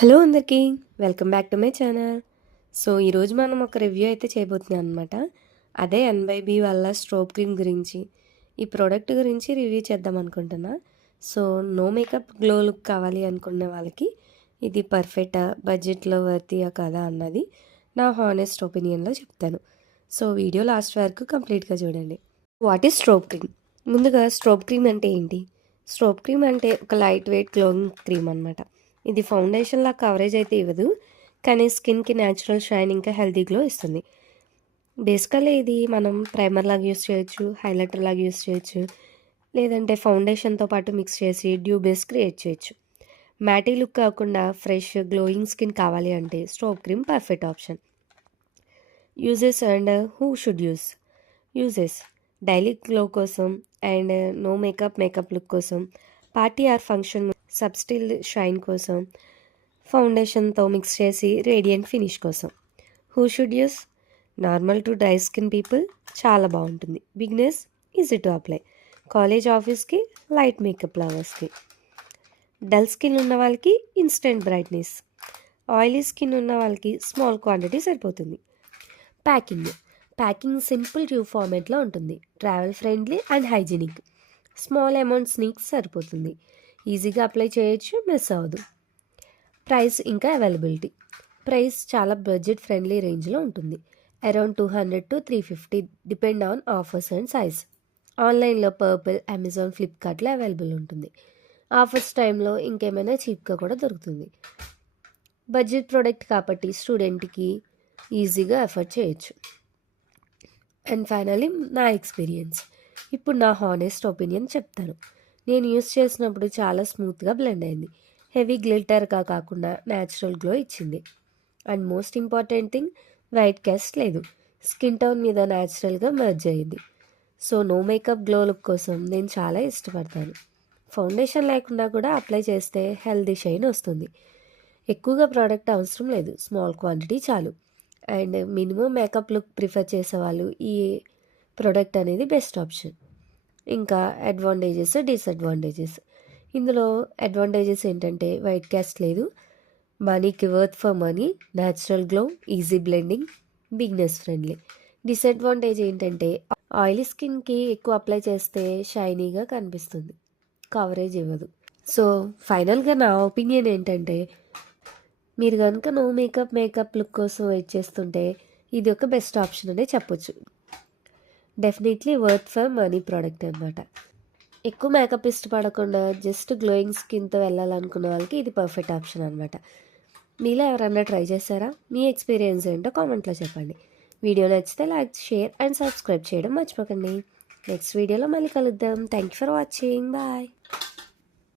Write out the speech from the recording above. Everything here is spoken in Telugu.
హలో అందరికీ welcome back to my channel. So ఈరోజు మనం ఒక రివ్యూ అయితే చేయబోతున్నాం అనమాట. అదే ఎన్వైబీ వాళ్ళ స్ట్రోబ్ క్రీమ్ గురించి, ఈ ప్రోడక్ట్ గురించి రివ్యూ చేద్దాం అనుకుంటున్నా. So no makeup glow look కావాలి అనుకునే వాళ్ళకి ఇది పర్ఫెక్టా, బడ్జెట్లో వర్తియా కదా అన్నది నా హానెస్ట్ ఒపీనియన్లో చెప్తాను. సో వీడియో లాస్ట్ వరకు కంప్లీట్గా చూడండి. What is strobe cream? ముందుగా స్ట్రోబ్ క్రీమ్ అంటే ఏంటి? స్ట్రోబ్ క్రీమ్ అంటే ఒక లైట్ వెయిట్ గ్లోయింగ్ క్రీమ్ అనమాట. ఇది ఫౌండేషన్లా కవరేజ్ అయితే ఇవ్వదు, కానీ స్కిన్కి న్యాచురల్ షైన్ ఇంకా హెల్తీ గ్లో ఇస్తుంది. బేసికల్లీ ఇది మనం ప్రైమర్ లాగా యూస్ చేయొచ్చు, హైలైటర్ లాగా యూస్ చేయొచ్చు, లేదంటే ఫౌండేషన్తో పాటు మిక్స్ చేసి డ్యూ బేస్ క్రియేట్ చేయొచ్చు. మ్యాటీ లుక్ కాకుండా ఫ్రెష్ గ్లోయింగ్ స్కిన్ కావాలి అంటే strobe cream perfect option. Uses and who should uses daily glow కోసం అండ్ నో మేకప్ లుక్ కోసం, పార్టీ ఆర్ ఫంక్షన్ సబ్స్టిల్ షైన్ కోసం, ఫౌండేషన్తో మిక్స్ చేసి రేడియంట్ ఫినిష్ కోసం. Who should use? Normal to dry skin people చాలా బాగుంటుంది. Beginners, easy to apply. College ఆఫీస్కి, లైట్ మేకప్ లవర్స్కి. డల్ స్కిన్ ఉన్న వాళ్ళకి ఇన్స్టెంట్ బ్రైట్నెస్. ఆయిలీ స్కిన్ ఉన్న వాళ్ళకి స్మాల్ క్వాంటిటీ సరిపోతుంది. ప్యాకింగ్ సింపుల్ ట్యూబ్ ఫార్మేట్లో ఉంటుంది. Travel friendly and hygienic. Small amounts నీకు సరిపోతుంది. ఈజీగా అప్లై చేయొచ్చు, మిస్ అవ్వదు. ప్రైస్ ఇంకా అవైలబిలిటీ. ప్రైస్ చాలా బడ్జెట్ ఫ్రెండ్లీ రేంజ్లో ఉంటుంది. Around 200 to 350 depend on offers and size. ఆన్లైన్లో పర్పుల్, అమెజాన్, ఫ్లిప్కార్ట్లో అవైలబుల్ ఉంటుంది. ఆఫర్స్ టైంలో ఇంకేమైనా చీప్గా కూడా దొరుకుతుంది. బడ్జెట్ ప్రోడక్ట్ కాబట్టి స్టూడెంట్కి ఈజీగా ఎఫర్ట్ చేయొచ్చు. అండ్ ఫైనలీ నా ఎక్స్పీరియన్స్. ఇప్పుడు నా హానెస్ట్ ఒపీనియన్ చెప్తాను. నేను యూస్ చేసినప్పుడు చాలా స్మూత్గా బ్లెండ్ అయింది. హెవీ గ్లిటర్గా కాకుండా న్యాచురల్ గ్లో ఇచ్చింది. And most important thing, white cast లేదు. స్కిన్ టోన్ మీద న్యాచురల్గా మెర్జ్ అయ్యింది. So no makeup glow look కోసం నేను చాలా ఇష్టపడతాను. ఫౌండేషన్ లేకుండా కూడా అప్లై చేస్తే హెల్దీ షైన్ వస్తుంది. ఎక్కువగా ప్రోడక్ట్ అవసరం లేదు, స్మాల్ క్వాంటిటీ చాలు. And minimum makeup look prefer చేసేవాళ్ళు ఈ ప్రోడక్ట్ అనేది బెస్ట్ ఆప్షన్. ఇంకా అడ్వాంటేజెస్, డిసడ్వాంటేజెస్. ఇందులో అడ్వాంటేజెస్ ఏంటంటే వైట్ క్యాస్ట్ లేదు, మనీకి worth for money, natural glow, easy blending, beginners friendly. Disadvantage ఏంటంటే ఆయిలీ స్కిన్కి ఎక్కువ అప్లై చేస్తే షైనీగా కనిపిస్తుంది, కవరేజ్ ఇవ్వదు. సో ఫైనల్గా నా ఒపీనియన్ ఏంటంటే, మీరు కనుక నో మేకప్ లుక్ కోసం వెయిట్ చేస్తుంటే ఇది ఒక బెస్ట్ ఆప్షన్ అనే చెప్పొచ్చు. Definitely worth for money product అనమాట. ఎక్కువ మేకప్ ఇష్టపడకుండా జస్ట్ గ్లోయింగ్ స్కిన్తో వెళ్ళాలనుకున్న వాళ్ళకి ఇది పర్ఫెక్ట్ ఆప్షన్ అనమాట. మీలో ఎవరన్నా ట్రై చేశారా? మీ ఎక్స్పీరియన్స్ ఏంటో కామెంట్లో చెప్పండి. వీడియో నచ్చితే లైక్, షేర్ అండ్ సబ్స్క్రైబ్ చేయడం మర్చిపోకండి. నెక్స్ట్ వీడియోలో మళ్ళీ కలుద్దాం. Thank you for watching. Bye.